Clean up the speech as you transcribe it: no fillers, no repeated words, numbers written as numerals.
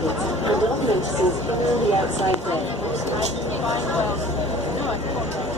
pockets and little notices in the outside bin.